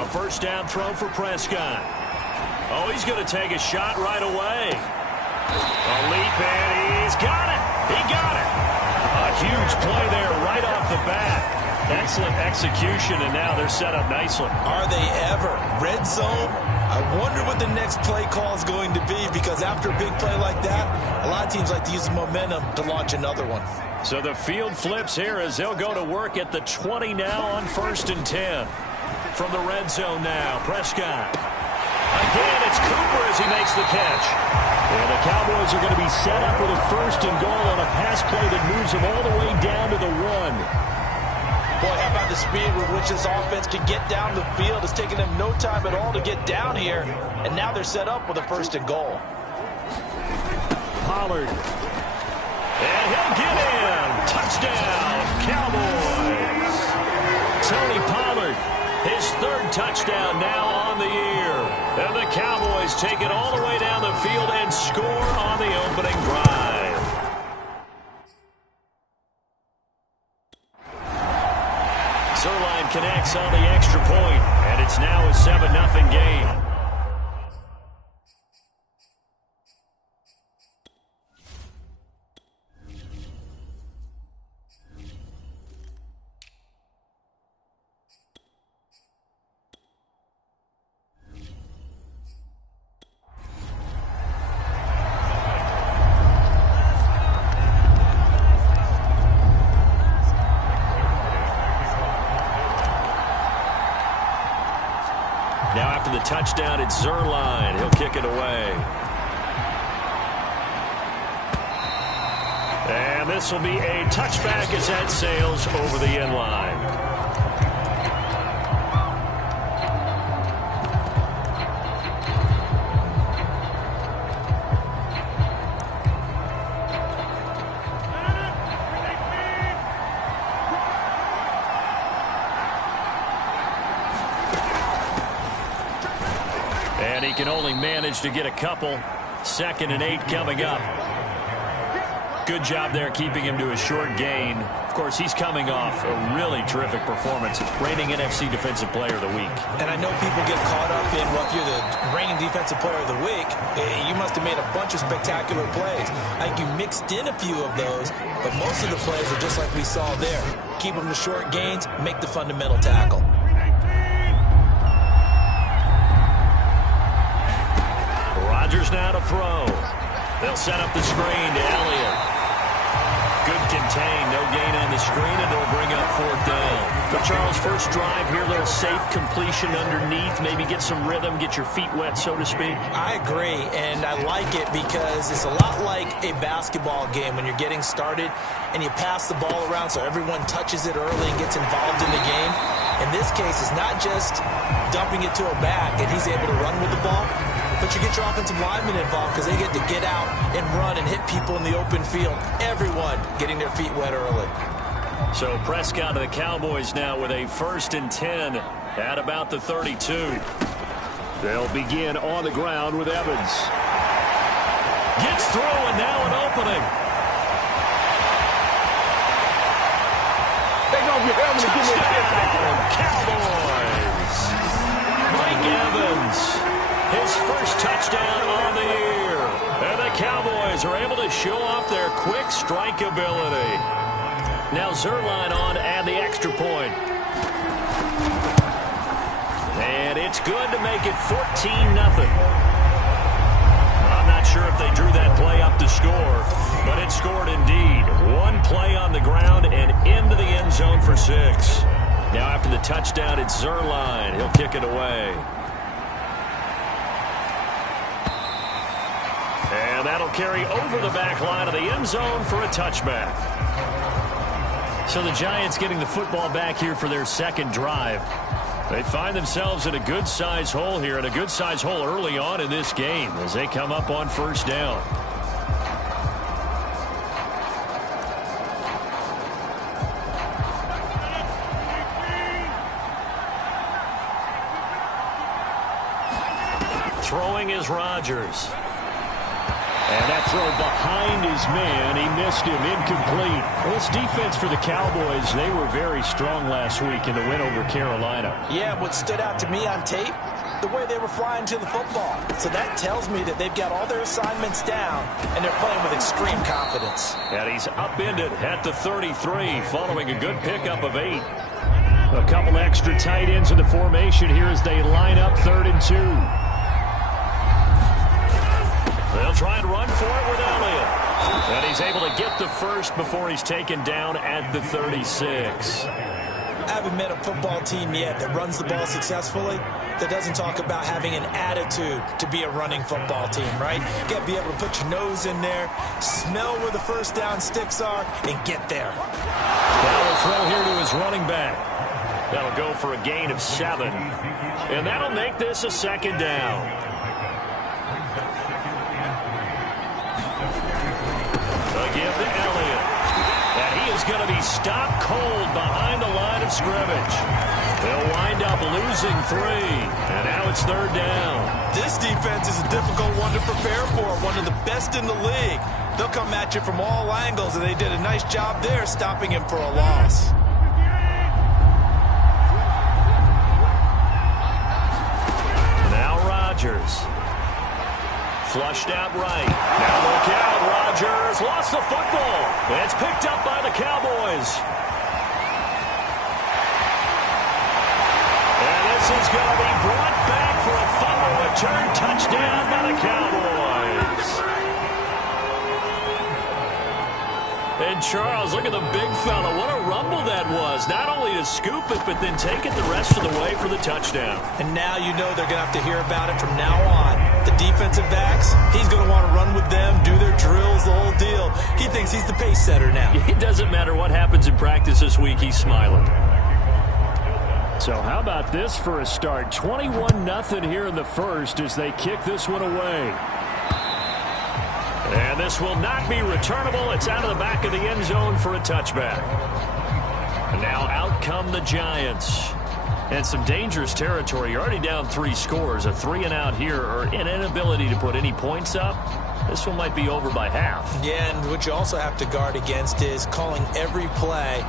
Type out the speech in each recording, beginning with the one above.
A first down throw for Prescott. Oh, he's going to take a shot right away. A leap, and he's got it. He got it. A huge play there right off the bat. Excellent execution, and now they're set up nicely. Are they ever? Red zone? I wonder what the next play call is going to be, because after a big play like that, a lot of teams like to use the momentum to launch another one. So the field flips here as they'll go to work at the 20 now on 1st and 10. From the red zone now, Prescott. Again, it's Cooper as he makes the catch. And the Cowboys are going to be set up with a 1st and goal on a pass play that moves them all the way down to the 1. Boy, how about the speed with which this offense can get down the field? It's taken them no time at all to get down here. And now they're set up with a 1st and goal. Pollard. And he'll get in. Touchdown, Cowboys. Tony Pollard, his 3rd touchdown now on the year. And the Cowboys take it all the way down the field and score on the opening drive. Zerline connects on the extra point, and it's now a 7-0 game. Now after the touchdown, it's Zerline. He'll kick it away. And this will be a touchback as that sails over the end line. And he can only manage to get a couple. 2nd and 8 coming up. Good job there keeping him to a short gain. Of course, he's coming off a really terrific performance. Reigning NFC Defensive Player of the Week. And I know people get caught up in, well, if you're the reigning Defensive Player of the Week, you must have made a bunch of spectacular plays. I think you mixed in a few of those, but most of the plays are just like we saw there. Keep them to short gains, make the fundamental tackle. Rodgers now to throw. They'll set up the screen to Elliott. Good contain, no gain on the screen, and they'll bring up 4th down. But Charles, first drive here, little safe completion underneath, maybe get some rhythm, get your feet wet, so to speak. I agree, and I like it because it's a lot like a basketball game when you're getting started and you pass the ball around so everyone touches it early and gets involved in the game. In this case, it's not just dumping it to a back and he's able to run with the ball, but you get your offensive linemen involved because they get to get out and run and hit people in the open field. Everyone getting their feet wet early. So Prescott of the Cowboys now with a 1st and 10 at about the 32. They'll begin on the ground with Evans. Gets through, and now an opening. Touchdown, Cowboys. Mike Evans, his first touchdown on the year. And the Cowboys are able to show off their quick strike ability. Now Zerline on to add the extra point. And it's good to make it 14-0. I'm not sure if they drew that play up to score, but it scored indeed. One play on the ground and into the end zone for 6. Now after the touchdown, it's Zerline. He'll kick it away. And that'll carry over the back line of the end zone for a touchback. So the Giants getting the football back here for their 2nd drive. They find themselves in a good-sized hole here, and a good-sized hole early on in this game as they come up on 1st down. Throwing is Rodgers. And that throw behind his man, he missed him, incomplete. Well, this defense for the Cowboys, they were very strong last week in the win over Carolina. Yeah, what stood out to me on tape, the way they were flying to the football. So that tells me that they've got all their assignments down, and they're playing with extreme confidence. And he's upended at the 33, following a good pickup of 8. A couple extra tight ends in the formation here as they line up 3rd and 2. They'll try and run for it with Elliott. And he's able to get the first before he's taken down at the 36. I haven't met a football team yet that runs the ball successfully that doesn't talk about having an attitude to be a running football team, right? You got to be able to put your nose in there, smell where the first down sticks are, and get there. Now a throw here to his running back. That'll go for a gain of 7. And that'll make this a 2nd down. Give to Elliott. And he is going to be stopped cold behind the line of scrimmage. They'll wind up losing 3. And now it's 3rd down. This defense is a difficult one to prepare for, one of the best in the league. They'll come at you from all angles, and they did a nice job there stopping him for a loss. Now Rodgers. Flushed out right. Now look out. Rodgers lost the football. It's picked up by the Cowboys. And this is going to be brought back for a fumble return touchdown by the Cowboys. And Charles, look at the big fella. What a rumble that was. Not only to scoop it, but then take it the rest of the way for the touchdown. And now you know they're going to have to hear about it from now on. The defensive backs, he's going to want to run with them, do their drills, the whole deal. He thinks he's the pace setter now. It doesn't matter what happens in practice this week, he's smiling. So how about this for a start? 21-0 here in the first as they kick this one away. And this will not be returnable. It's out of the back of the end zone for a touchback. And now out come the Giants. And some dangerous territory. You're already down 3 scores. A 3-and-out here, or an inability to put any points up. This one might be over by half. Yeah, and what you also have to guard against is calling every play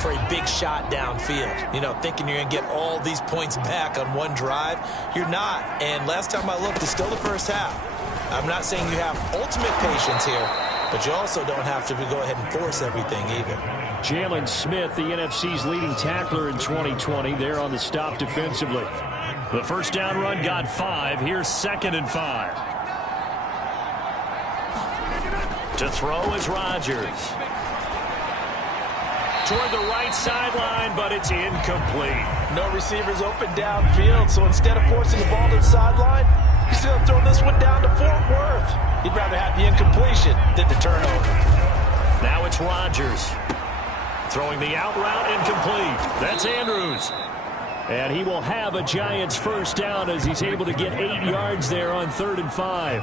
for a big shot downfield. You know, thinking you're going to get all these points back on one drive. You're not. And last time I looked, it's still the first half. I'm not saying you have ultimate patience here, but you also don't have to go ahead and force everything either. Jalen Smith, the NFC's leading tackler in 2020, there on the stop defensively. The first down run got 5. Here's 2nd and 5. To throw is Rodgers. Toward the right sideline, but it's incomplete. No receivers open downfield, so instead of forcing the ball to the sideline, he's going to throw this one down to Fort Worth. He'd rather have the incompletion than the turnover. Now it's Rodgers. Throwing the out route incomplete. That's Andrews. And he will have a Giants first down as he's able to get 8 yards there on 3rd and 5.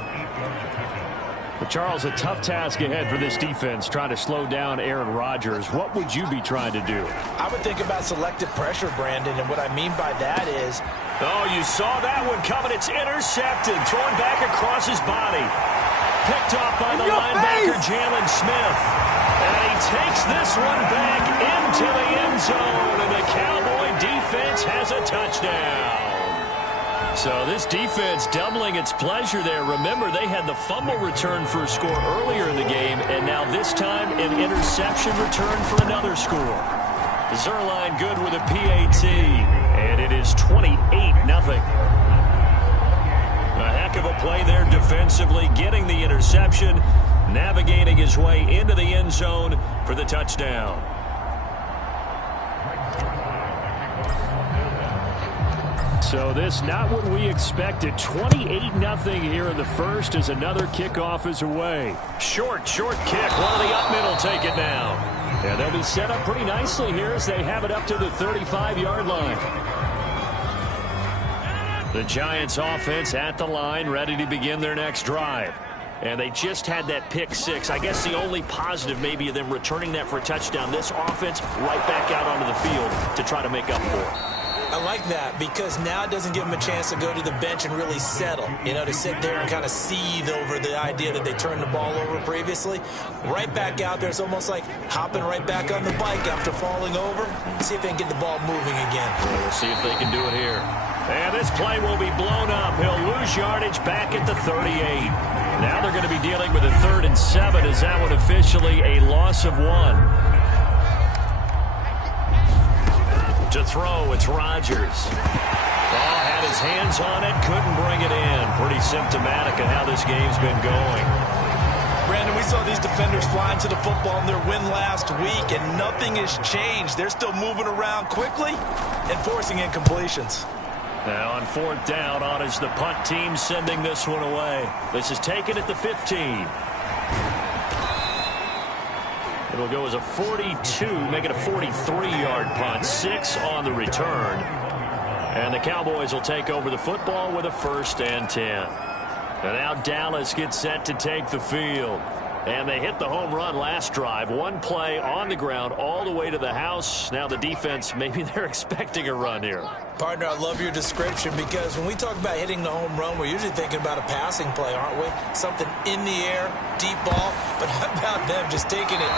But Charles, a tough task ahead for this defense, trying to slow down Aaron Rodgers. What would you be trying to do? I would think about selective pressure, Brandon, and what I mean by that is... Oh, you saw that one coming. It's intercepted. Throwing back across his body. Picked off by the linebacker, Jalen Smith. And he takes this one back into the end zone, and the Cowboy defense has a touchdown. So this defense doubling its pleasure there. Remember, they had the fumble return for a score earlier in the game, and now this time an interception return for another score. Zerline good with a PAT, and it is 28-0. A heck of a play there defensively, getting the interception, navigating his way into the end zone for the touchdown. So this not what we expected. 28-0 here in the first as another kickoff is away. Short kick. One of the up middle take it now. And they'll be set up pretty nicely here as they have it up to the 35-yard line. The Giants offense at the line, ready to begin their next drive. And they just had that pick 6. I guess the only positive maybe of them returning that for a touchdown. This offense right back out onto the field to try to make up for it. I like that because now it doesn't give them a chance to go to the bench and really settle, to sit there and kind of seethe over the idea that they turned the ball over previously. Right back out there, it's almost like hopping right back on the bike after falling over. See if they can get the ball moving again. We'll see if they can do it here. And this play will be blown up. He'll lose yardage back at the 38. Now they're going to be dealing with a 3rd and 7 as that one officially a loss of 1. To throw, it's Rodgers. Ball had his hands on it, couldn't bring it in. Pretty symptomatic of how this game's been going. Brandon, we saw these defenders flying to the football in their win last week, and nothing has changed. They're still moving around quickly and forcing incompletions. Now on 4th down, on is the punt team sending this one away. This is taken at the 15. It'll go as a 42, make it a 43-yard punt, 6 on the return. And the Cowboys will take over the football with a 1st and 10. And now Dallas gets set to take the field. And they hit the home run last drive. One play on the ground all the way to the house. Now the defense, maybe they're expecting a run here. Partner, I love your description because when we talk about hitting the home run, we're usually thinking about a passing play, aren't we? Something in the air, deep ball. But how about them just taking it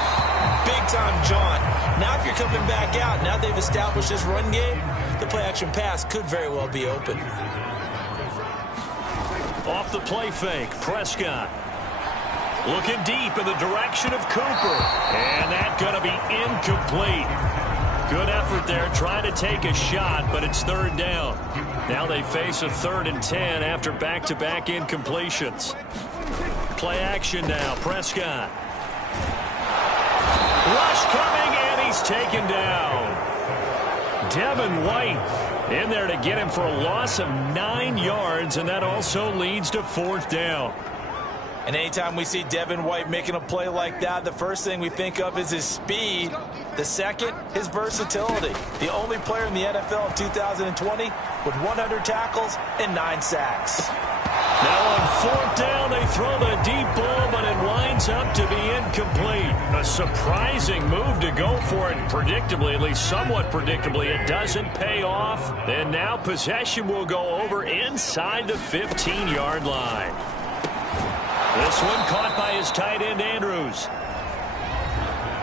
big-time jaunt? Now if you're coming back out, now they've established this run game, the play-action pass could very well be open. Off the play fake, Prescott. Looking deep in the direction of Cooper. And that's going to be incomplete. Good effort there, trying to take a shot, but it's 3rd down. Now they face a 3rd and 10 after back-to-back incompletions. Play action now, Prescott. Rush coming, and he's taken down. Devin White in there to get him for a loss of 9 yards, and that also leads to 4th down. And anytime we see Devin White making a play like that, the first thing we think of is his speed. The second, his versatility. The only player in the NFL of 2020 with 100 tackles and 9 sacks. Now on 4th down, they throw the deep ball, but it winds up to be incomplete. A surprising move to go for it predictably, at least somewhat predictably. It doesn't pay off. And now possession will go over inside the 15-yard line. This one caught by his tight end, Andrews.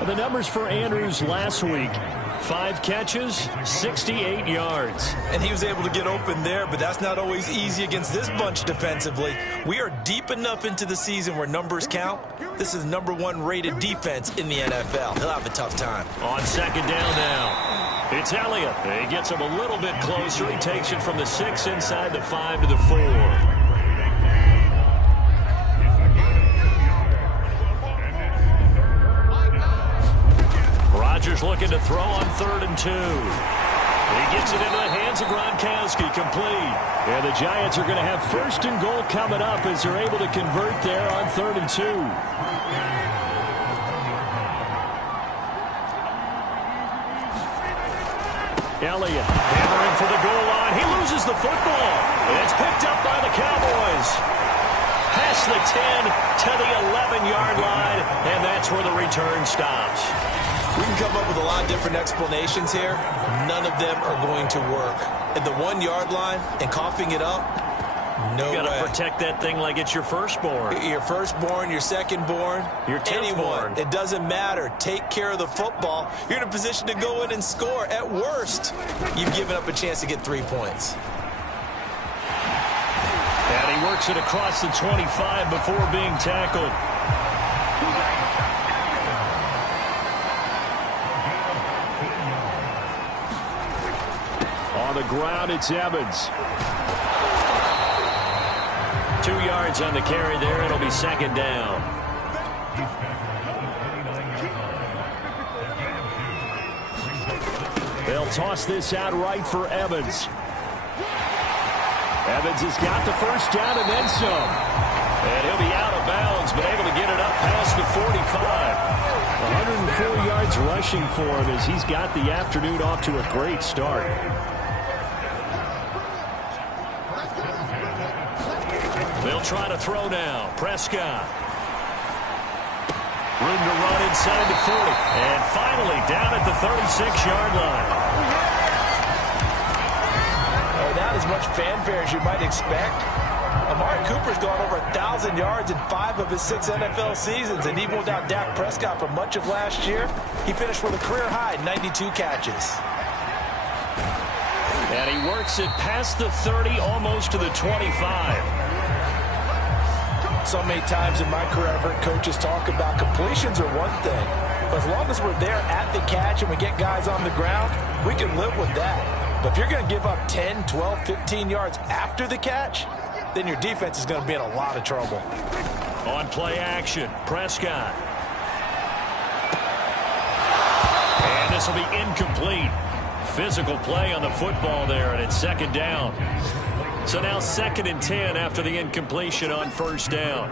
The numbers for Andrews last week, 5 catches, 68 yards. And he was able to get open there, but that's not always easy against this bunch defensively. We are deep enough into the season where numbers count. This is #1 rated defense in the NFL. He'll have a tough time. On 2nd down now, it's Elliott. He gets him a little bit closer. He takes it from the 6 inside the 5 to the 4. Rodgers looking to throw on 3rd and 2. He gets it into the hands of Gronkowski, complete. And the Giants are going to have 1st and goal coming up as they're able to convert there on 3rd and 2. Elliott hammering for the goal line. He loses the football. And it's picked up by the Cowboys. Past the 10 to the 11-yard line, and that's where the return stops. We can come up with a lot of different explanations here. None of them are going to work. At the 1-yard line and coughing it up, no way. You got to protect that thing like it's your firstborn. Your firstborn, your secondborn, your anyone. It doesn't matter. Take care of the football. You're in a position to go in and score. At worst, you've given up a chance to get 3 points. And he works it across the 25 before being tackled. On the ground, it's Evans. 2 yards on the carry there. It'll be 2nd down. They'll toss this out right for Evans. Evans has got the 1st down and then some. And he'll be out of bounds, but able to get it up past the 45. 104 yards rushing for him as he's got the afternoon off to a great start. They'll try to throw now. Prescott. Room to run inside the 40. And finally down at the 36-yard line. not as much fanfare as you might expect. Amari Cooper's gone over 1,000 yards in 5 of his 6 NFL seasons, and even without Dak Prescott for much of last year, he finished with a career-high 92 catches. And he works it past the 30, almost to the 25. So many times in my career, I've heard coaches talk about completions are one thing, but as long as we're there at the catch and we get guys on the ground, we can live with that. But if you're going to give up 10, 12, 15 yards after the catch, then your defense is going to be in a lot of trouble. On play action, Prescott. And this will be incomplete. Physical play on the football there, and it's second down. So now 2nd and 10 after the incompletion on first down.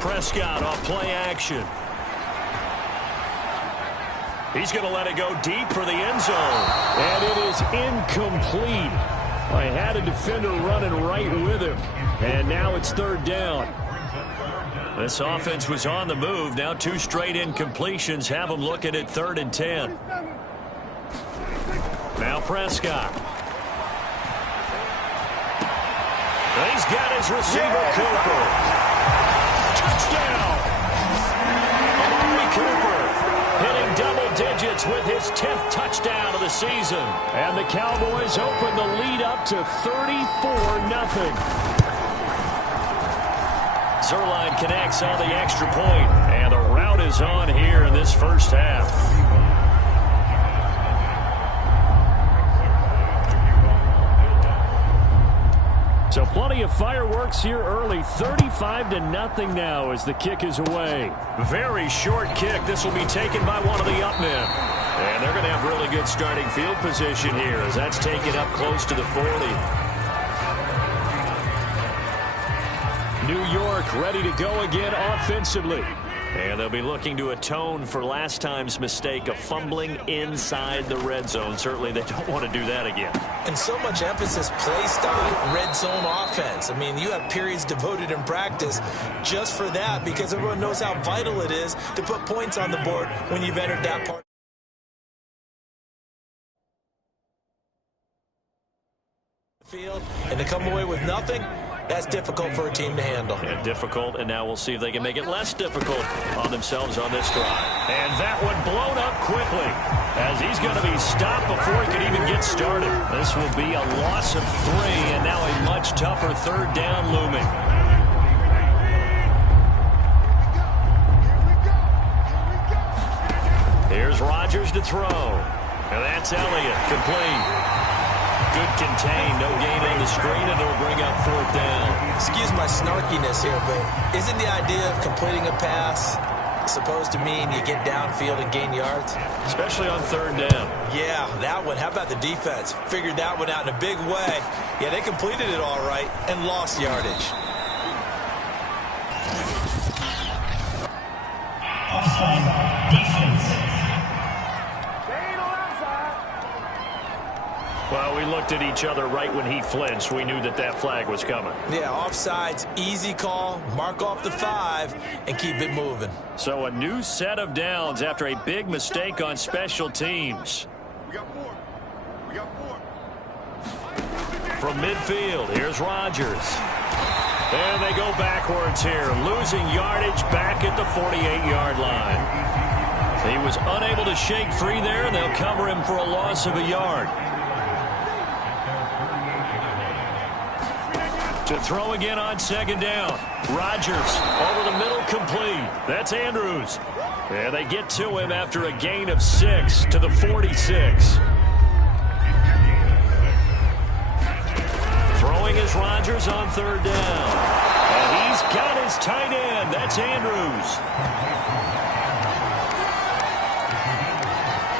Prescott off play action. He's going to let it go deep for the end zone. And it is incomplete. I had a defender running right with him. And now it's 3rd down. This offense was on the move. Now 2 straight incompletions have them looking at 3rd and 10. Now Prescott. He's got his receiver, Cooper. Touchdown! Amari Cooper hitting double digits with his 10th touchdown of the season. And the Cowboys open the lead up to 34-0. Zerline connects on the extra point, and the route is on here in this first half. So plenty of fireworks here early. 35-0 now as the kick is away. Very short kick. This will be taken by one of the up men. And they're going to have really good starting field position here as that's taken up close to the 40. New York ready to go again offensively. And they'll be looking to atone for last time's mistake of fumbling inside the red zone. Certainly they don't want to do that again. And so much emphasis placed on red zone offense. I mean, you have periods devoted in practice just for that because everyone knows how vital it is to put points on the board when you've entered that part. Field, and to come away with nothing, that's difficult for a team to handle. Yeah, difficult, and now we'll see if they can make it less difficult on themselves on this drive. And that one blown up quickly as he's going to be stopped before he could even get started. This will be a loss of 3, and now a much tougher 3rd down looming. Here's Rodgers to throw. And that's Elliott, complete. Good contain, no gain on the screen, and it'll bring up 4th down. Excuse my snarkiness here, but isn't the idea of completing a pass supposed to mean you get downfield and gain yards? Especially on 3rd down. Yeah, that one. How about the defense? Figured that one out in a big way. Yeah, they completed it all right and lost yardage. Offside defense. Well, we looked at each other right when he flinched. We knew that that flag was coming. Yeah, offsides, easy call, mark off the 5, and keep it moving. So a new set of downs after a big mistake on special teams. We got 4. We got 4. From midfield, here's Rodgers. And they go backwards here, losing yardage back at the 48-yard line. He was unable to shake free there, and they'll cover him for a loss of a yard. To throw again on 2nd down. Rodgers over the middle, complete. That's Andrews. And they get to him after a gain of 6 to the 46. Throwing is Rodgers on 3rd down. And he's got his tight end. That's Andrews.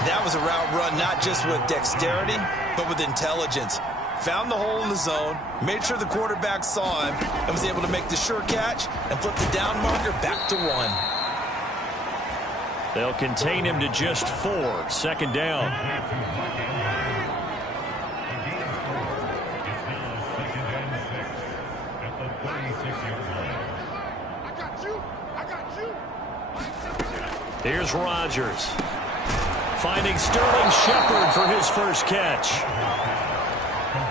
That was a route run not just with dexterity, but with intelligence. Found the hole in the zone, made sure the quarterback saw him, and was able to make the sure catch and flip the down marker back to 1. They'll contain him to just 4. 2nd down. Here's Rodgers. Finding Sterling Shepard for his first catch.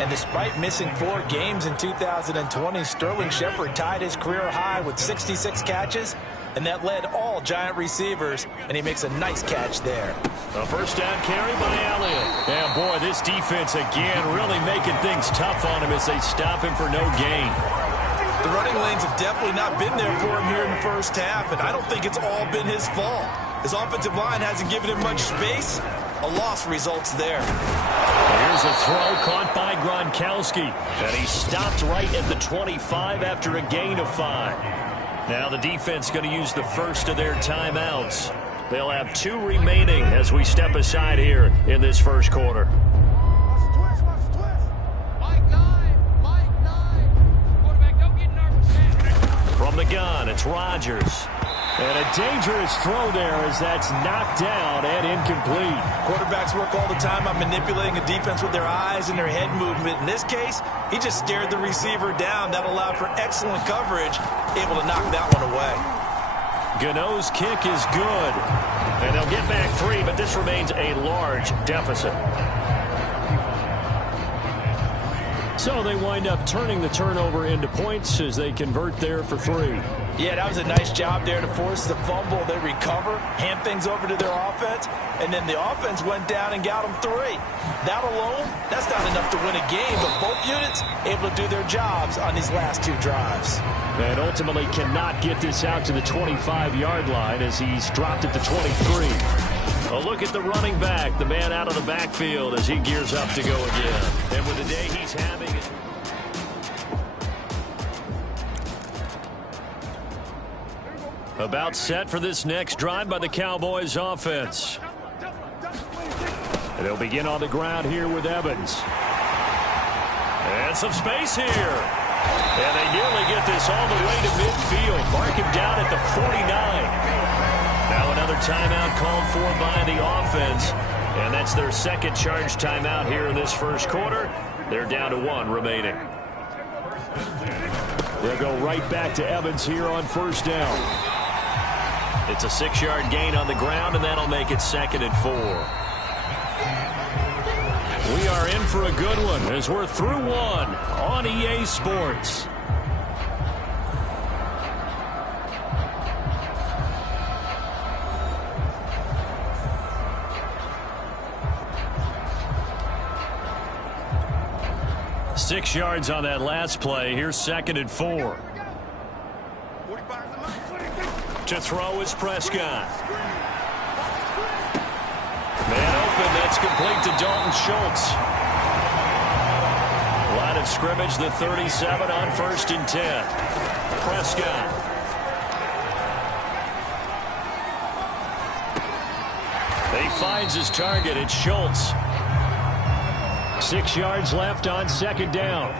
And despite missing 4 games in 2020, Sterling Shepard tied his career high with 66 catches, and that led all Giant receivers, and he makes a nice catch there. A first down carry by Elliott. And boy, this defense again really making things tough on him as they stop him for no gain. The running lanes have definitely not been there for him here in the first half, and I don't think it's all been his fault. His offensive line hasn't given him much space. A loss results there. Here's a throw caught by Gronkowski, and he stopped right at the 25 after a gain of 5. Now the defense going to use the first of their timeouts. They'll have 2 remaining as we step aside here in this first quarter. From the gun, it's Rodgers. And a dangerous throw there as that's knocked down and incomplete. Quarterbacks work all the time on manipulating a defense with their eyes and their head movement. In this case, he just stared the receiver down. That allowed for excellent coverage, able to knock that one away. Gano's kick is good. And they'll get back 3, but this remains a large deficit. So they wind up turning the turnover into points as they convert there for 3. Yeah, that was a nice job there to force the fumble. They recover, hand things over to their offense, and then the offense went down and got them 3. That alone, that's not enough to win a game, but both units able to do their jobs on these last 2 drives. And ultimately cannot get this out to the 25-yard line as he's dropped it to 23. A look at the running back, the man out of the backfield as he gears up to go again. And with the day he's having... About set for this next drive by the Cowboys offense. And they'll begin on the ground here with Evans. And some space here. And they nearly get this all the way to midfield. Mark him down at the 49. Now another timeout called for by the offense. And that's their second charge timeout here in this first quarter. They're down to 1 remaining. They'll go right back to Evans here on first down. It's a 6-yard gain on the ground, and that'll make it 2nd and 4. We are in for a good one as we're through 1 on EA Sports. Six yards on that last play. Here's 2nd and 4. To throw is Prescott. Man open, that's complete to Dalton Schultz. Line of scrimmage, the 37 on 1st and 10. Prescott. He finds his target, it's Schultz. 6 yards left on 2nd down.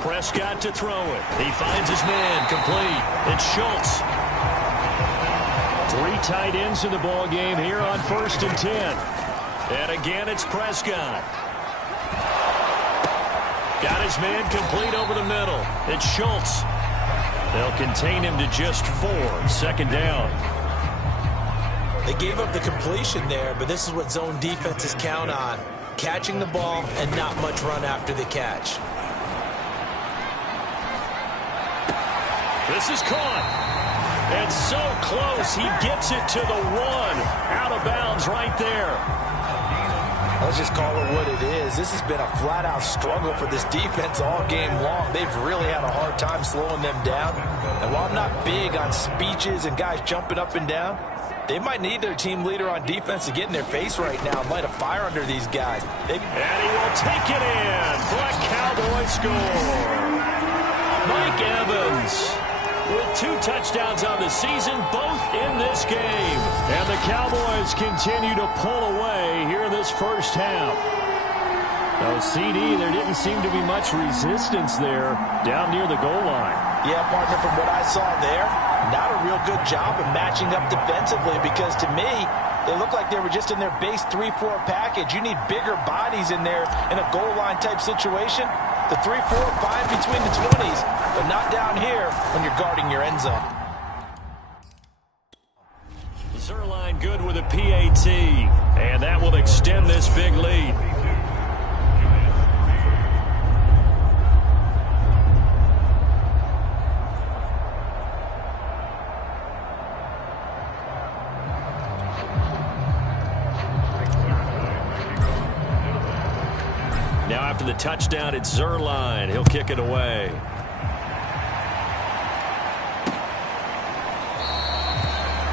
Prescott to throw it. He finds his man, complete. It's Schultz. 3 tight ends in the ball game here on 1st and 10. And again, it's Prescott. Got his man complete over the middle. It's Schultz. They'll contain him to just 4. 2nd down. They gave up the completion there, but this is what zone defenses count on. Catching the ball and not much run after the catch. This is caught. And so close, he gets it to the 1. Out of bounds right there. Let's just call it what it is. This has been a flat-out struggle for this defense all game long. They've really had a hard time slowing them down. And while I'm not big on speeches and guys jumping up and down, they might need their team leader on defense to get in their face right now and light a fire under these guys. And he will take it in for a Cowboy score. Mike Evans with 2 touchdowns on the season, both in this game. And the Cowboys continue to pull away here in this first half. Now, CD, there didn't seem to be much resistance there down near the goal line. Yeah, partner, from what I saw there, not a real good job of matching up defensively because to me, they look like they were just in their base 3-4 package. You need bigger bodies in there in a goal line type situation. The 3-4, fine between the 20s, but not down here when you're guarding your end zone. Zerline good with a PAT, and that will extend this big lead. Now after the touchdown, it's Zerline. He'll kick it away.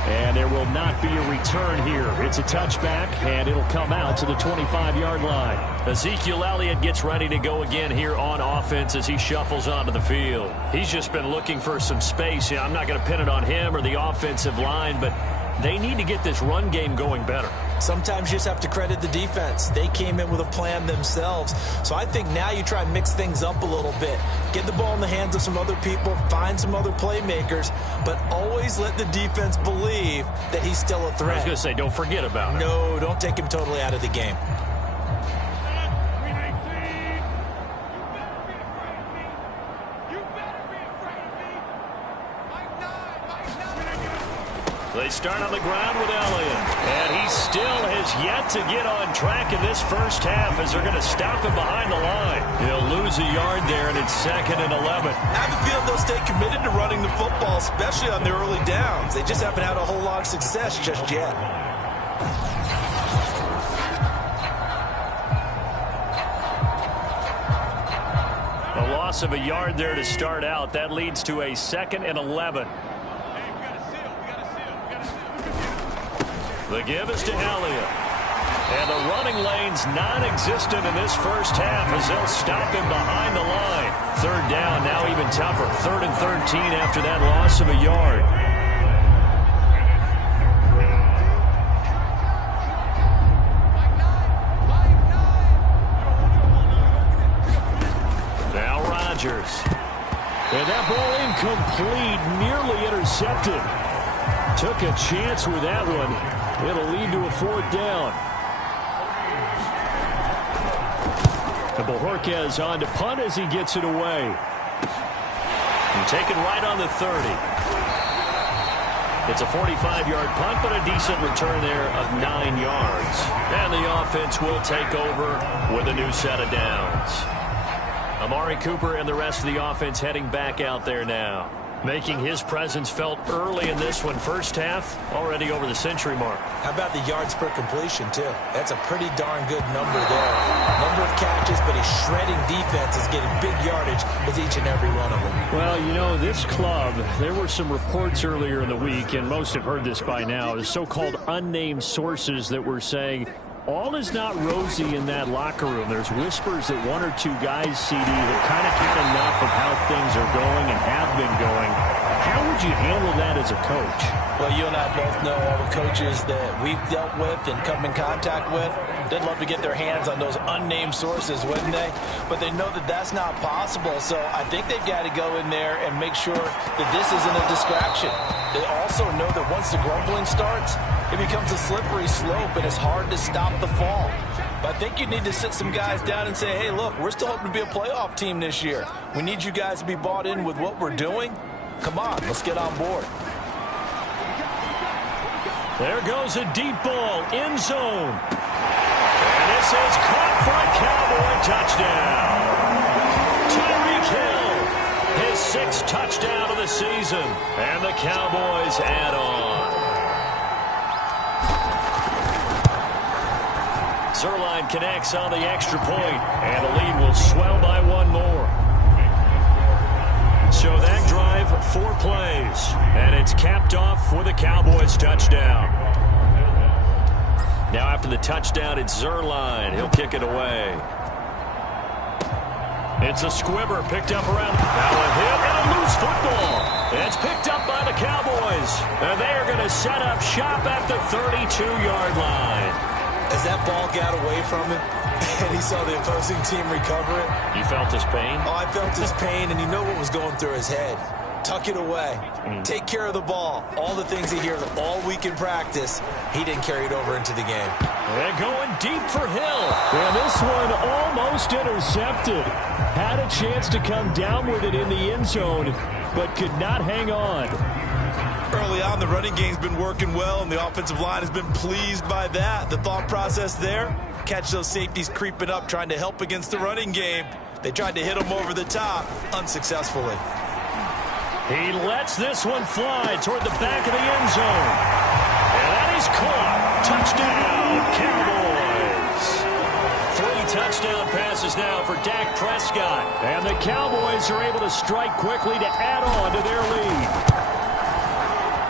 And there will not be a return here. It's a touchback, and it'll come out to the 25-yard line. Ezekiel Elliott gets ready to go again here on offense as he shuffles onto the field. He's just been looking for some space. I'm not going to pin it on him or the offensive line, but they need to get this run game going better. Sometimes you just have to credit the defense. They came in with a plan themselves. So I think now you try and mix things up a little bit. Get the ball in the hands of some other people, find some other playmakers, but always let the defense believe that he's still a threat. I was going to say, don't forget about it. No, don't take him totally out of the game. They start on the ground with Elliott, and he still has yet to get on track in this first half as they're going to stop him behind the line. He'll lose a yard there, and it's 2nd and 11. I have a feeling they'll stay committed to running the football, especially on their early downs. They just haven't had a whole lot of success just yet. A loss of a yard there to start out. That leads to a 2nd and 11. The give is to Elliott. And the running lane's non-existent in this first half as they'll stop him behind the line. 3rd down, now even tougher. 3rd and 13 after that loss of a yard. Now Rodgers. And that ball incomplete, nearly intercepted. Took a chance with that one. It'll lead to a 4th down. And Bojorquez on to punt as he gets it away. And taken right on the 30. It's a 45-yard punt, but a decent return there of 9 yards. And the offense will take over with a new set of downs. Amari Cooper and the rest of the offense heading back out there now, making his presence felt early in this one. First half, already over the century mark. How about the yards per completion, too? That's a pretty darn good number there. Number of catches, but he's shredding defenses, getting big yardage with each and every one of them. Well, you know, this club, there were some reports earlier in the week, and most have heard this by now, the so-called unnamed sources that were saying all is not rosy in that locker room. There's whispers that 1 or 2 guys, CD, have kind of had enough of how things are going and have been going. How would you handle that as a coach? Well, you and I both know all the coaches that we've dealt with and come in contact with. They'd love to get their hands on those unnamed sources, wouldn't they? But they know that that's not possible, so I think they've got to go in there and make sure that this isn't a distraction. They also know that once the grumbling starts, it becomes a slippery slope, and it's hard to stop the fall. But I think you need to sit some guys down and say, hey, look, we're still hoping to be a playoff team this year. We need you guys to be bought in with what we're doing. Come on, let's get on board. There goes a deep ball, end zone. And this is caught for a Cowboy touchdown. Tyreek Hill, his 6th touchdown of the season. And the Cowboys add on. Zerline connects on the extra point, and the lead will swell by 1 more. So that drive, 4 plays, and it's capped off with a Cowboys touchdown. Now after the touchdown, it's Zerline. He'll kick it away. It's a squibber picked up around. Now a hit and a loose football. It's picked up by the Cowboys, and they are going to set up shop at the 32-yard line. As that ball got away from him and he saw the opposing team recover it. You felt his pain? Oh, I felt his pain, and you know what was going through his head. Tuck it away. Take care of the ball. All the things he hears all week in practice, he didn't carry it over into the game. They're going deep for Hill. And this one almost intercepted. Had a chance to come down with it in the end zone, but could not hang on. Early on, the running game's been working well, and the offensive line has been pleased by that. The thought process there, catch those safeties creeping up, trying to help against the running game. They tried to hit them over the top, unsuccessfully. He lets this one fly toward the back of the end zone. And that is caught. Touchdown, Cowboys. 3 touchdown passes now for Dak Prescott. And the Cowboys are able to strike quickly to add on to their lead.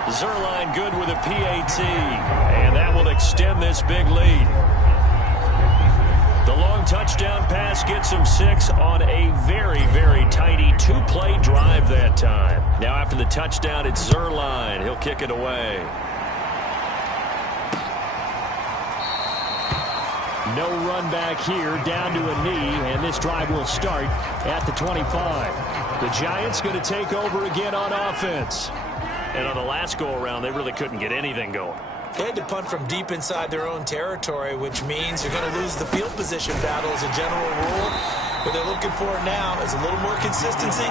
Zuerlein good with a PAT, and that will extend this big lead. The long touchdown pass gets him 6 on a very, very tidy 2-play drive that time. Now after the touchdown, it's Zuerlein. He'll kick it away. No run back here, down to a knee, and this drive will start at the 25. The Giants going to take over again on offense. And on the last go-around, they really couldn't get anything going. They had to punt from deep inside their own territory, which means you're going to lose the field position battle as a general rule. What they're looking for now is a little more consistency,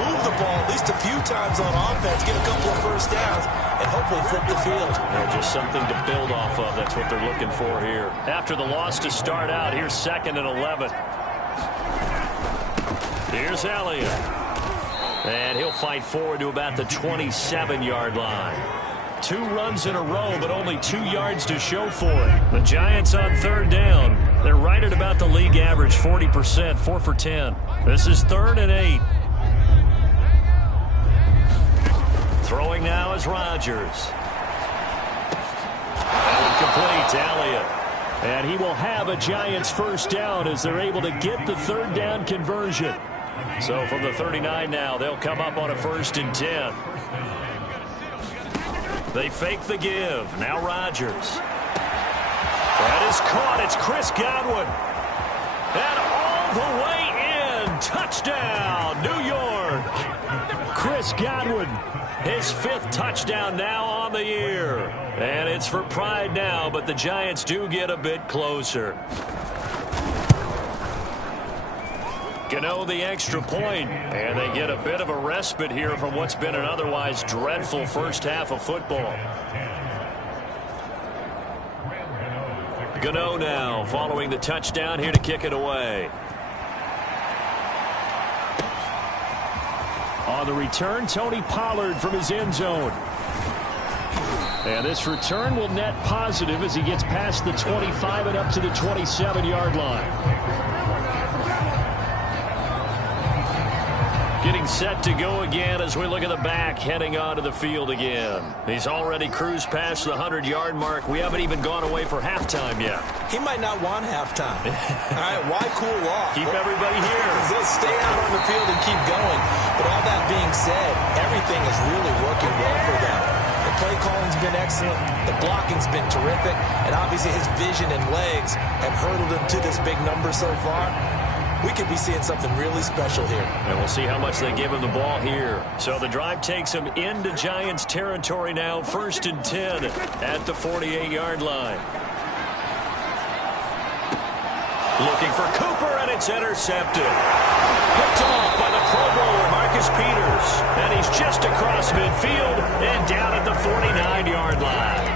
move the ball at least a few times on offense, get a couple of first downs, and hopefully flip the field. Yeah, just something to build off of. That's what they're looking for here. After the loss to start out, here's 2nd and 11. Here's Elliott. And he'll fight forward to about the 27-yard line. 2 runs in a row, but only 2 yards to show for it. The Giants on 3rd down. They're right at about the league average, 40%, 4 for 10. This is 3rd and 8. Throwing now is Rodgers. Complete to Elliott. And he will have a Giants first down as they're able to get the 3rd down conversion. So from the 39 now, they'll come up on a 1st and 10. They fake the give. Now Rodgers. That is caught. It's Chris Godwin. And all the way in. Touchdown, New York. Chris Godwin, his 5th touchdown now on the year. And it's for pride now, but the Giants do get a bit closer. Gano the extra point, and they get a bit of a respite here from what's been an otherwise dreadful first half of football. Gano now following the touchdown here to kick it away. On the return, Tony Pollard from his end zone. And this return will net positive as he gets past the 25 and up to the 27-yard line. Getting set to go again as we look at the back heading onto the field again. He's already cruised past the 100-yard mark. We haven't even gone away for halftime yet. He might not want halftime. All right, why cool off? Keep everybody here. They'll stay out on the field and keep going. But all that being said, everything is really working well for them. The play calling's been excellent. The blocking's been terrific. And obviously his vision and legs have hurdled him to this big number so far. We could be seeing something really special here. And we'll see how much they give him the ball here. So the drive takes him into Giants territory now. 1st and 10 at the 48-yard line. Looking for Cooper, and it's intercepted. Picked off by the Pro Bowler, Marcus Peters. And he's just across midfield and down at the 49-yard line.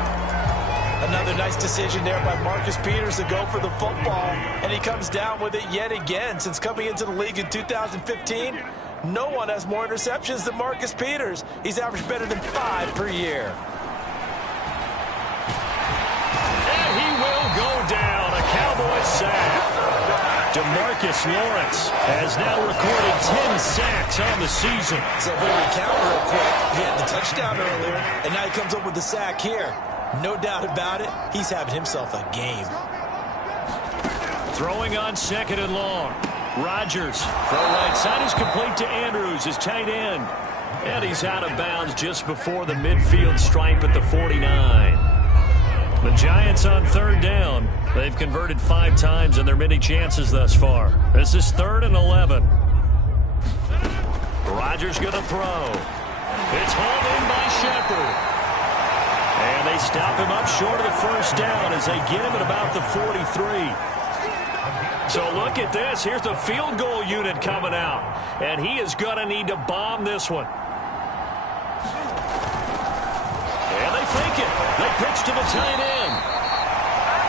Another nice decision there by Marcus Peters to go for the football, and he comes down with it yet again. Since coming into the league in 2015, no one has more interceptions than Marcus Peters. He's averaged better than 5 per year. And he will go down, a Cowboys sack. DeMarcus Lawrence has now recorded 10 sacks on the season. So if we recount real quick, he had the touchdown earlier, and now he comes up with the sack here. No doubt about it, he's having himself a game. Throwing on 2nd and long. Rodgers, throw right side is complete to Andrews, his tight end. And he's out of bounds just before the midfield stripe at the 49. The Giants on 3rd down. They've converted 5 times in their many chances thus far. This is 3rd and 11. Rodgers going to throw. It's hauled in by Shepard. And they stop him up short of the first down as they get him at about the 43. So look at this. Here's the field goal unit coming out. And he is going to need to bomb this one. fake it. They pitch to the tight end.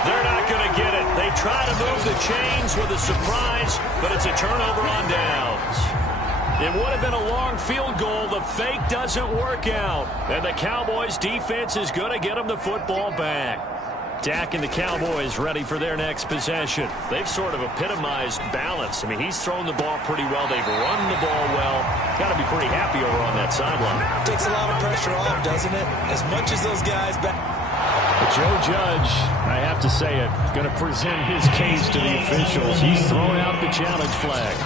They're not going to get it. They try to move the chains with a surprise, but it's a turnover on downs. It would have been a long field goal. The fake doesn't work out. And the Cowboys defense is going to get them the football back. Dak and the Cowboys ready for their next possession. They've sort of epitomized balance. I mean, he's thrown the ball pretty well. They've run the ball well. Got to be pretty happy over on that sideline. Takes a lot of pressure off, doesn't it? As much as those guys back. But Joe Judge, I have to say it, going to present his case to the officials. He's thrown out the challenge flag.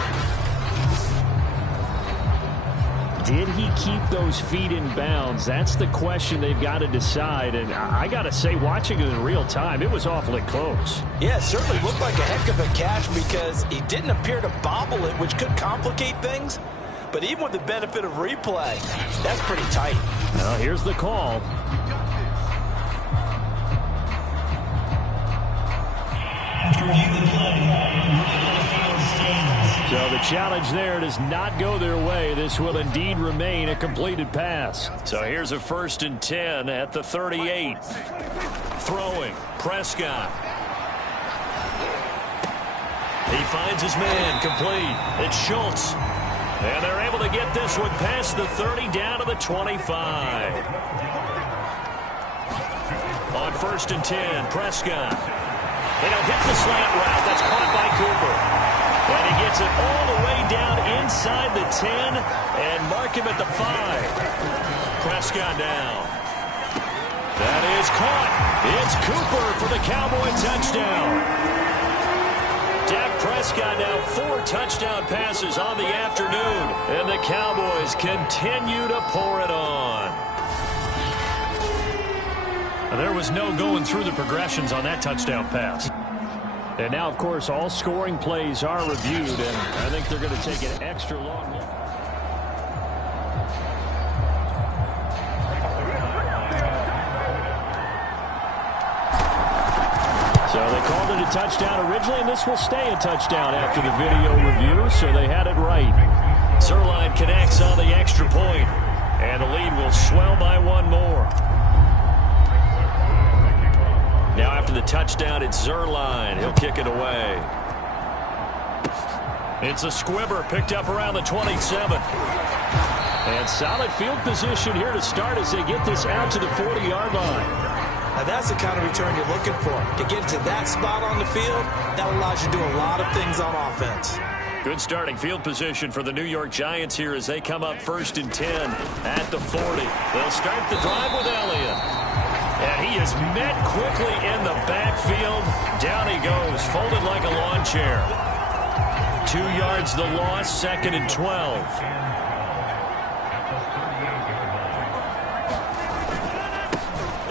Did he keep those feet in bounds? That's the question they've got to decide. And I got to say, watching it in real time, it was awfully close. Yeah, it certainly looked like a heck of a catch because he didn't appear to bobble it, which could complicate things. But even with the benefit of replay, that's pretty tight. Now, here's the call. After review the play, so the challenge there does not go their way. This will indeed remain a completed pass. So here's a 1st and 10 at the 38. Throwing. Prescott. He finds his man complete. It's Schultz. And they're able to get this one past the 30 down to the 25. On 1st and 10, Prescott. They don't hit the slant route. That's caught by Cooper. And he gets it all the way down inside the 10 and mark him at the 5. Prescott down. That is caught. It's Cooper for the Cowboy touchdown. Dak Prescott now 4 touchdown passes on the afternoon. And the Cowboys continue to pour it on. There was no going through the progressions on that touchdown pass. And now, of course, all scoring plays are reviewed, and I think they're going to take an extra long look. So they called it a touchdown originally, and this will stay a touchdown after the video review, so they had it right. Zerline connects on the extra point, and the lead will swell by 1 more. Now after the touchdown, it's Zerline. He'll kick it away. It's a squibber picked up around the 27. And solid field position here to start as they get this out to the 40-yard line. Now that's the kind of return you're looking for. To get to that spot on the field, that allows you to do a lot of things on offense. Good starting field position for the New York Giants here as they come up 1st and 10 at the 40. They'll start the drive with Elliott. And he is met quickly in the backfield. Down he goes, folded like a lawn chair. 2 yards the loss, 2nd and 12.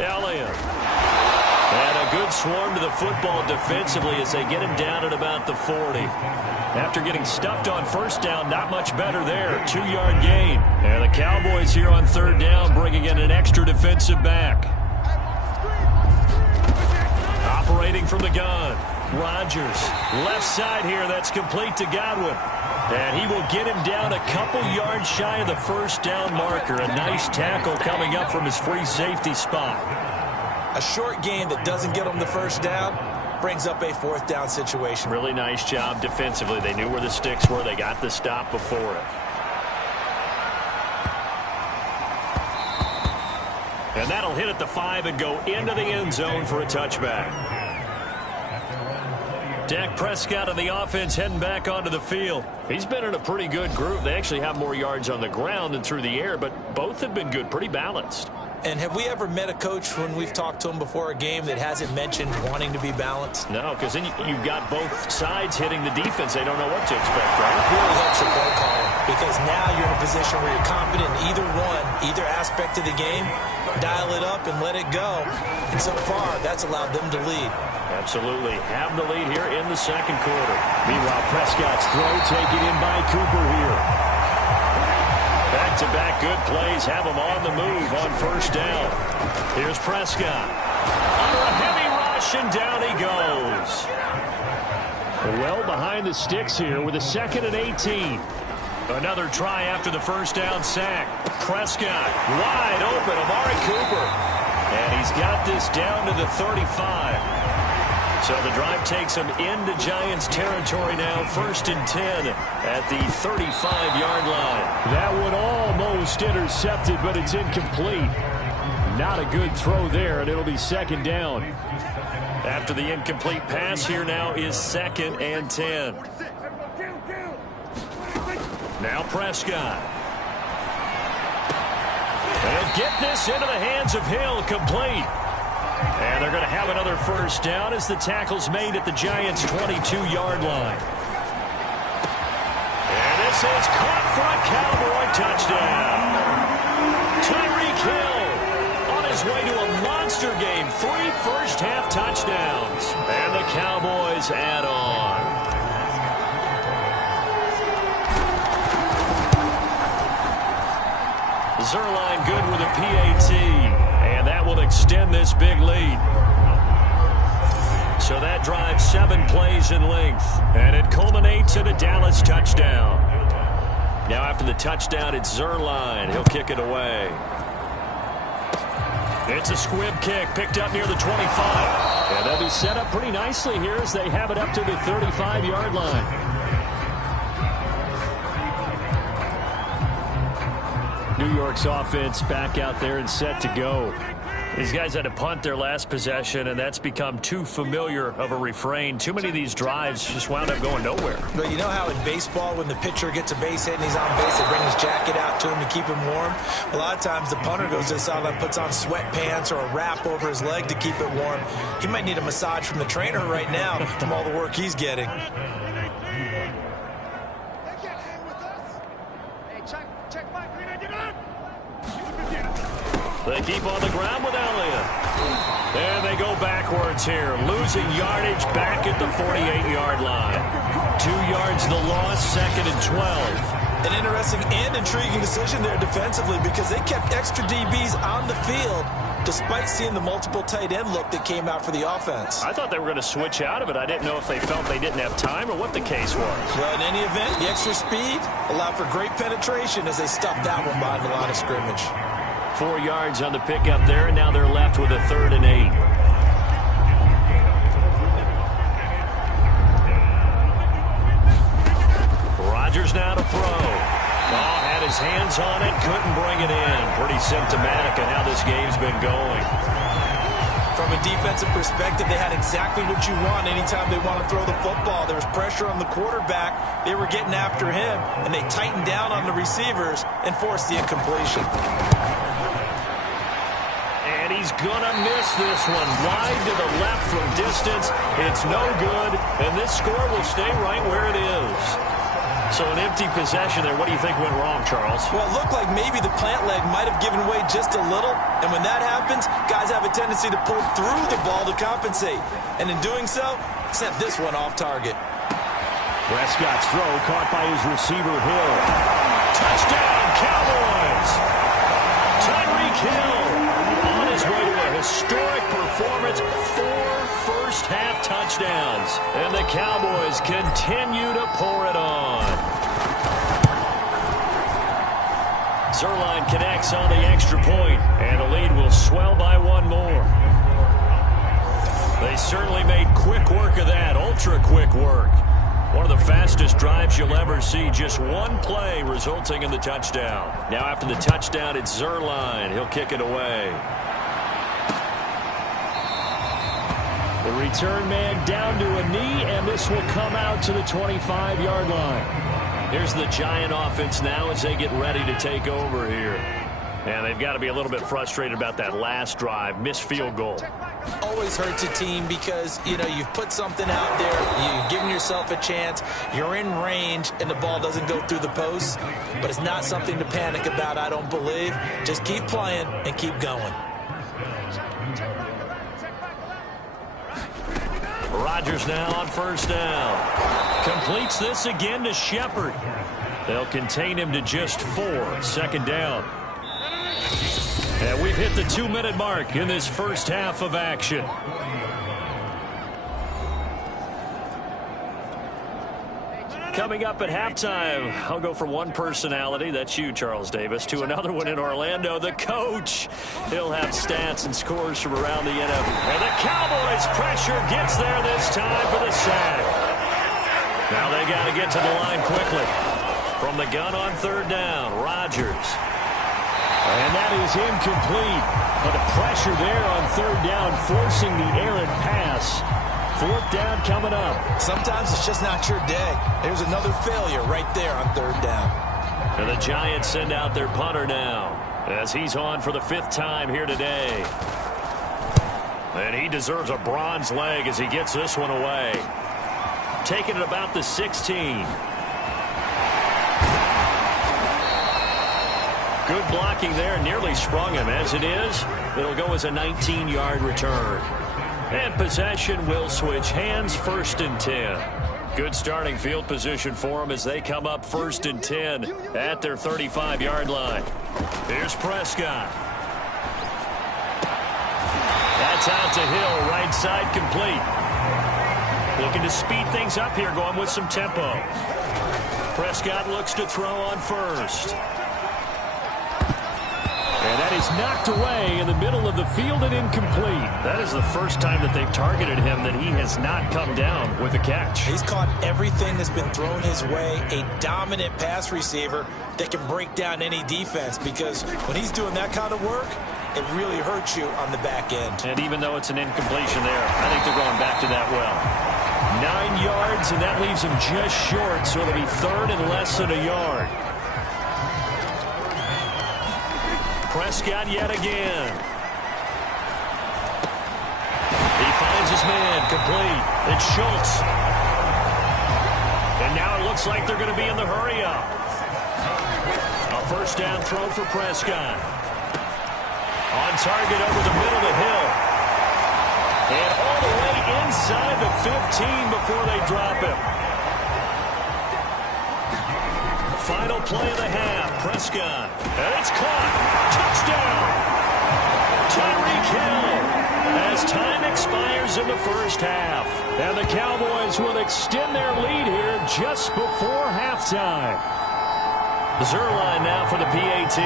Elliott. And a good swarm to the football defensively as they get him down at about the 40. After getting stuffed on 1st down, not much better there. 2-yard gain. And the Cowboys here on 3rd down bringing in an extra defensive back. Operating from the gun. Rodgers. Left side here. That's complete to Godwin. And he will get him down a couple yards shy of the 1st down marker. A nice tackle coming up from his free safety spot. A short gain that doesn't get him the 1st down brings up a 4th down situation. Really nice job defensively. They knew where the sticks were. They got the stop before it. And that'll hit at the 5 and go into the end zone for a touchback. Dak Prescott and the offense heading back onto the field. He's been in a pretty good group. They actually have more yards on the ground than through the air, but both have been good, pretty balanced. And have we ever met a coach when we've talked to him before a game that hasn't mentioned wanting to be balanced? No, because then you've got both sides hitting the defense. They don't know what to expect, right? It really helps your play calling because now you're in a position where you're confident in either aspect of the game. Dial it up and let it go. And so far, that's allowed them to lead. Absolutely. Have the lead here in the 2nd quarter. Meanwhile, Prescott's throw taken in by Cooper here. Back-to-back good plays have him on the move on 1st down. Here's Prescott. Under a heavy rush, and down he goes. Well behind the sticks here with a 2nd and 18. Another try after the 1st down sack. Prescott wide open. Amari Cooper. And he's got this down to the 35. So the drive takes him into Giants territory now, 1st and 10 at the 35-yard line. That one almost intercepted, but it's incomplete. Not a good throw there, and it'll be 2nd down. After the incomplete pass, here now is 2nd and 10. Now Prescott. They'll get this into the hands of Hill, complete. And they're going to have another 1st down as the tackle's made at the Giants' 22-yard line. And this is caught for a Cowboy touchdown. Tyreek Hill on his way to a monster game. 3 first-half touchdowns. And the Cowboys add on. Zerline good with a PAT. And that will extend this big lead. So that drives 7 plays in length. And it culminates in a Dallas touchdown. Now after the touchdown, it's Zerline. He'll kick it away. It's a squib kick picked up near the 25. And they'll be set up pretty nicely here as they have it up to the 35-yard line. New York's offense back out there and set to go. These guys had to punt their last possession, and that's become too familiar of a refrain. Too many of these drives just wound up going nowhere. But you know how in baseball, when the pitcher gets a base hit and he's on base, they bring his jacket out to him to keep him warm? A lot of times the punter goes to the sideline, puts on sweatpants or a wrap over his leg to keep it warm. He might need a massage from the trainer right now from all the work he's getting. They keep on the ground with Elliott. And they go backwards here, losing yardage back at the 48-yard line. 2 yards the loss, 2nd and 12. An interesting and intriguing decision there defensively because they kept extra DBs on the field despite seeing the multiple tight end look that came out for the offense. I thought they were going to switch out of it. I didn't know if they felt they didn't have time or what the case was. Well, in any event, the extra speed allowed for great penetration as they stuffed that one behind the line of scrimmage. 4 yards on the pickup there, and now they're left with a 3rd and 8. Rodgers now to throw. Ball had his hands on it, couldn't bring it in. Pretty symptomatic of how this game's been going. From a defensive perspective, they had exactly what you want anytime they want to throw the football. There was pressure on the quarterback. They were getting after him, and they tightened down on the receivers and forced the incompletion. And he's going to miss this one. Wide to the left from distance. It's no good, and this score will stay right where it is. So an empty possession there. What do you think went wrong, Charles? Well, it looked like maybe the plant leg might have given way just a little. And when that happens, guys have a tendency to pull through the ball to compensate. And in doing so, sent this one off target. Prescott's throw caught by his receiver, Hill. Touchdown, Cowboys! Tyreek Hill on his way to a historic performance. 4 first-half touchdowns. And the Cowboys continue to pour it on. Zerline connects on the extra point, and the lead will swell by 1 more. They certainly made quick work of that, ultra-quick work. One of the fastest drives you'll ever see, just 1 play resulting in the touchdown. Now after the touchdown, it's Zerline. He'll kick it away. The return man down to a knee, and this will come out to the 25-yard line. Here's the Giant offense now as they get ready to take over here. And they've got to be a little bit frustrated about that last drive, missed field goal. Always hurts a team because, you know, you've put something out there, you've given yourself a chance, you're in range, and the ball doesn't go through the posts. But it's not something to panic about, I don't believe. Just keep playing and keep going. Rodgers now on 1st down. Completes this again to Shepard. They'll contain him to just 4. 2nd down. And we've hit the 2-minute mark in this first half of action. Coming up at halftime, I'll go from one personality, that's you, Charles Davis, to another one in Orlando, the coach. He'll have stats and scores from around the NFL. And the Cowboys pressure gets there this time for the sack. Now they got to get to the line quickly. From the gun on third down, Rodgers. And that is incomplete. But the pressure there on third down, forcing the errant pass. Fourth down coming up. Sometimes it's just not your day. There's another failure right there on third down. And the Giants send out their punter now as he's on for the 5th time here today. And he deserves a bronze leg as he gets this one away. Taking it about the 16. Good blocking there. Nearly sprung him. As it is, it'll go as a 19-yard return. And possession will switch hands, 1st and 10. Good starting field position for them as they come up 1st and 10 at their 35-yard line. Here's Prescott. That's out to Hill, right side complete. Looking to speed things up here, going with some tempo. Prescott looks to throw on first. And that is knocked away in the middle of the field and incomplete. That is the first time that they've targeted him that he has not come down with a catch. He's caught everything that's been thrown his way. A dominant pass receiver that can break down any defense, because when he's doing that kind of work, it really hurts you on the back end. And even though it's an incompletion there, I think they're going back to that well. 9 yards, and that leaves him just short, so it'll be 3rd and less than a yard. Prescott yet again. He finds his man, complete. It's Schultz. And now it looks like they're going to be in the hurry-up. A 1st down throw for Prescott. On target over the middle to Hill. And all the way inside the 15 before they drop him. Final play of the half. Prescott. And it's caught. Touchdown. Tyreek Hill. As time expires in the 1st half. And the Cowboys will extend their lead here just before halftime. Zerline now for the PAT.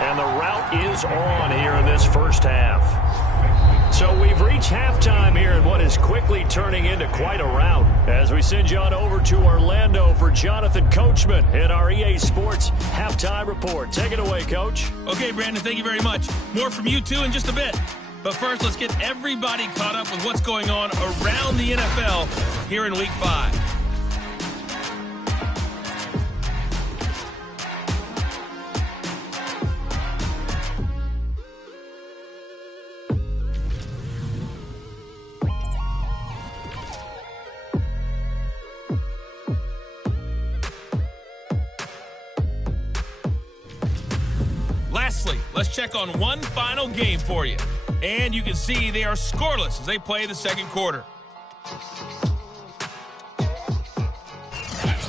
And the route is on here in this 1st half. So we've reached halftime here in what is quickly turning into quite a rout as we send you on over to Orlando for Jonathan Coachman in our EA Sports Halftime Report. Take it away, Coach. Okay, Brandon, thank you very much. More from you two in just a bit. But first, let's get everybody caught up with what's going on around the NFL here in Week 5. Lastly, let's check on one final game for you. And you can see they are scoreless as they play the 2nd quarter.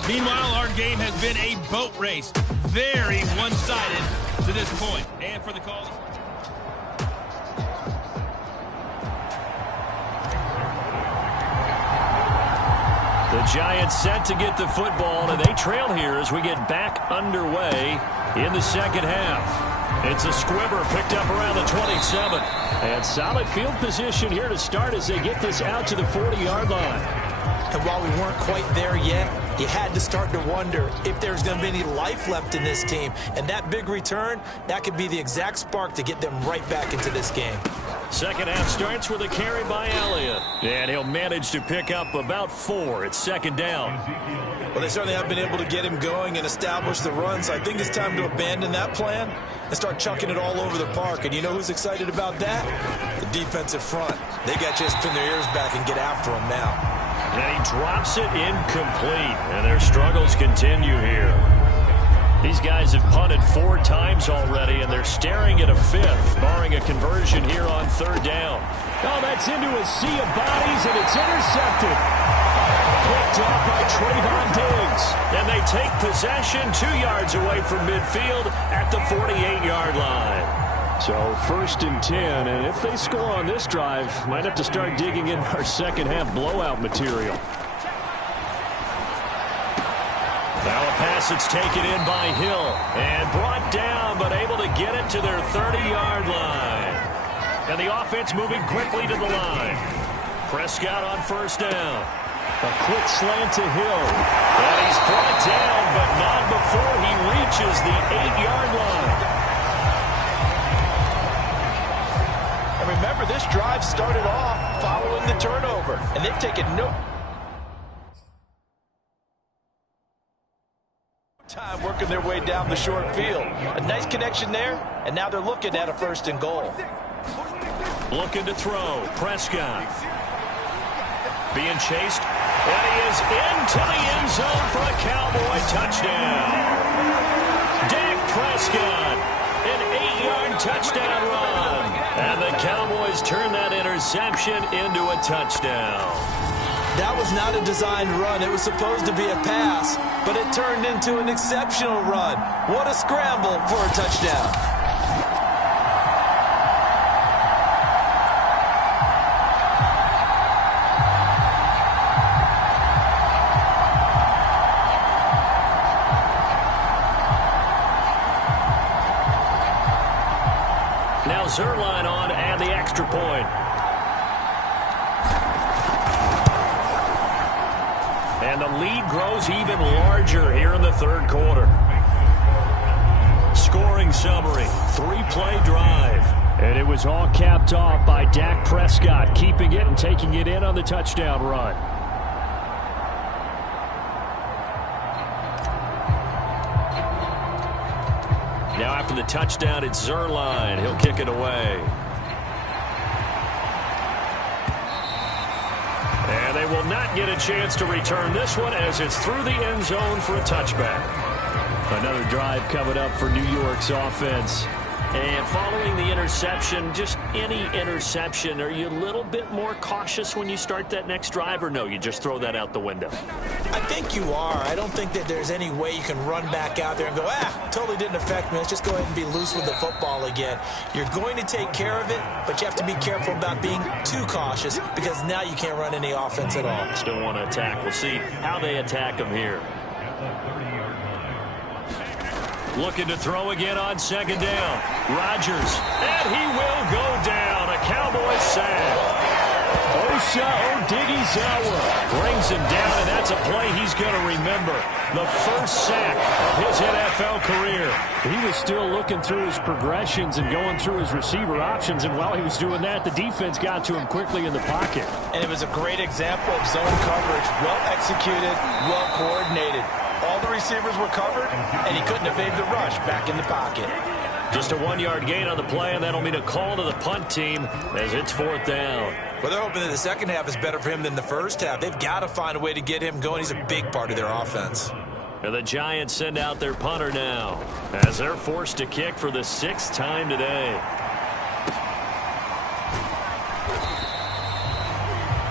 Meanwhile, our game has been a boat race. Very one-sided to this point. And for the call... The Giants set to get the football, and they trail here as we get back underway in the 2nd half. It's a squibber picked up around the 27. And solid field position here to start as they get this out to the 40-yard line. And while we weren't quite there yet, you had to start to wonder if there's going to be any life left in this team. And that big return, that could be the exact spark to get them right back into this game. 2nd half starts with a carry by Elliott. And he'll manage to pick up about 4. It's 2nd down. Well, they certainly have been able to get him going and establish the run, so I think it's time to abandon that plan and start chucking it all over the park. And you know who's excited about that? The defensive front. They got to just pin their ears back and get after him now. And he drops it incomplete. And their struggles continue here. These guys have punted 4 times already, and they're staring at a 5th, barring a conversion here on 3rd down. Oh, that's into a sea of bodies, and it's intercepted. Picked off by Trayvon Diggs. And they take possession 2 yards away from midfield at the 48-yard line. So 1st and 10, and if they score on this drive, might have to start digging in our second half blowout material. Now a pass that's taken in by Hill and brought down, but able to get it to their 30-yard line. And the offense moving quickly to the line. Prescott on 1st down. A quick slant to Hill. And he's brought down, but not before he reaches the 8-yard line. And remember, this drive started off following the turnover, and they've taken no time working their way down the short field. A nice connection there, and now they're looking at a 1st and goal. Looking to throw. Prescott. Being chased. And he is into the end zone for a Cowboy touchdown. Dak Prescott. An 8-yard touchdown run. And the Cowboys turn that interception into a touchdown. That was not a designed run. It was supposed to be a pass, but it turned into an exceptional run. What a scramble for a touchdown. Now Zerline on and the extra point. And the lead grows even larger here in the 3rd quarter. Scoring summary, 3-play drive. And it was all capped off by Dak Prescott, keeping it and taking it in on the touchdown run. Now after the touchdown, it's Zerline. He'll kick it away. And they will not get a chance to return this one as it's through the end zone for a touchback. Another drive coming up for New York's offense. And following the interception, just any interception, are you a little bit more cautious when you start that next drive, or no, you just throw that out the window? I think you are. I don't think that there's any way you can run back out there and go, totally didn't affect me. Let's just go ahead and be loose with the football again. You're going to take care of it, but you have to be careful about being too cautious because now you can't run any offense at all. Still want to attack. We'll see how they attack them here. Looking to throw again on 2nd down. Rodgers, and he will go down. A Cowboys sack. Osa Odighizuwa Brings him down, and that's a play he's going to remember. The first sack of his NFL career. He was still looking through his progressions and going through his receiver options, and while he was doing that, the defense got to him quickly in the pocket. And it was a great example of zone coverage. Well executed, well coordinated. All the receivers were covered, and he couldn't evade the rush back in the pocket. Just a 1-yard gain on the play, and that'll mean a call to the punt team as it's 4th down. Well, they're hoping that the second half is better for him than the first half. They've got to find a way to get him going. He's a big part of their offense. And the Giants send out their punter now as they're forced to kick for the 6th time today.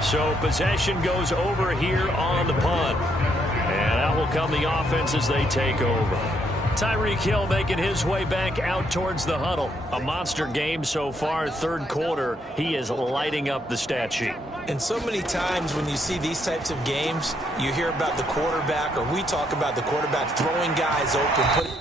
So possession goes over here on the punt. And out will come the offense as they take over. Tyreek Hill making his way back out towards the huddle. A monster game so far, 3rd quarter. He is lighting up the stat sheet. And so many times when you see these types of games, you hear about the quarterback, or we talk about the quarterback throwing guys open, putting